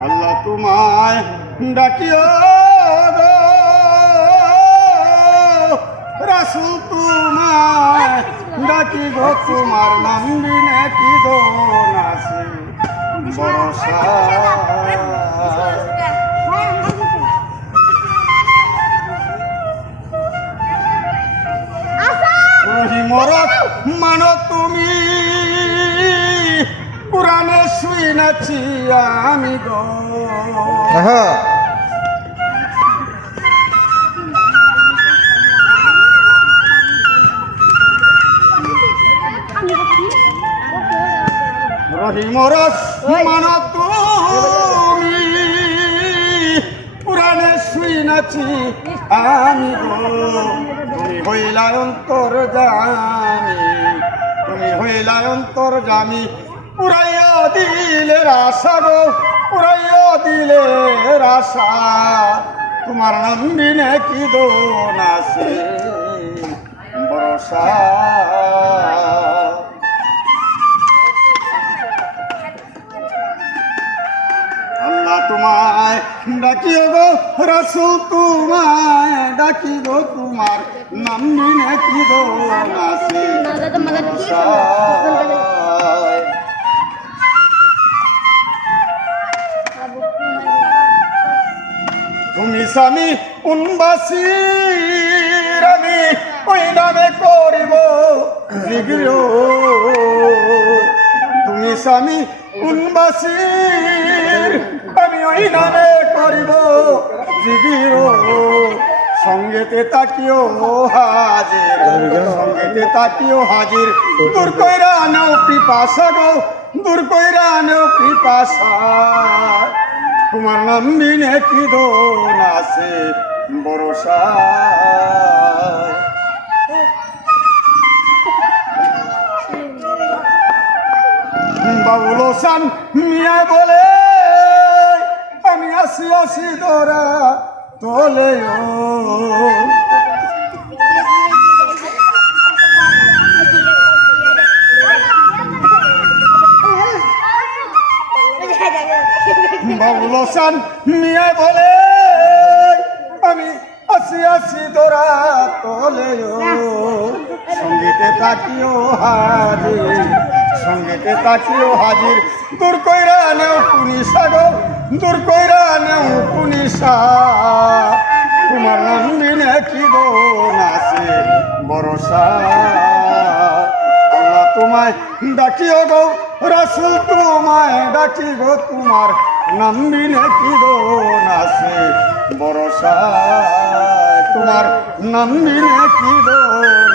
আল্লাহ তোমায় ডাকিও গো। রাসুল তোমায় ডাকি গো তোমার নাম বিনে কি দোন আছে? মানো তুমি। নাছি আমি গো। হ্যাঁ রহিমরস মানো তুমি কোরআনে শুই নাছি আমি গো। তুমি হইলা অন্তর জানি তুমি হইলা অন্তর জানি পুরাইয়া দিলের আশা গো পুরাইয়া দিলের আশা। তোমার নাম বিনে কি দোন আছে? ভরসা। আল্লাহ তোমায় ডাকি গো রসুল তোমায় ডাকি গো তোমার নাম নিনে কি গো নাসি তুমি স্বামী, উনবাসী আমি ওই নামে করিব তুমি স্বামী, উনবাসী, আমি ওই নামে করিব সঙ্গেতে তাকিও হাজির, সঙ্গেতে তাকিও হাজির। দূর কইরা নেও পিপাসা গো, দূর কইরা নেও পিপাসা। তোমার নাম মিনে কি দোন আছে? ভরসা বাবুল সান মিয়া বলে, আমি আসি আসি ধরা তোলে বাবুল সান মিয়া বলে, আমি আসি আসি ধরা তোলে সঙ্গীতে তাকিও হাজির, সঙ্গীতে তাকিও হাজির। দূর কইরা নেও পুনিশা গো দূর কইরা নেও পুনিশা তোমার নাম কি দোন আছে? ভরসা আল্লাহ তোমায় ডাকিও গো, রাসুল তোমায় ডাকি গো তোমার নাম বিনে কি আছে বরসা তোমার নাম বিনে কি দোন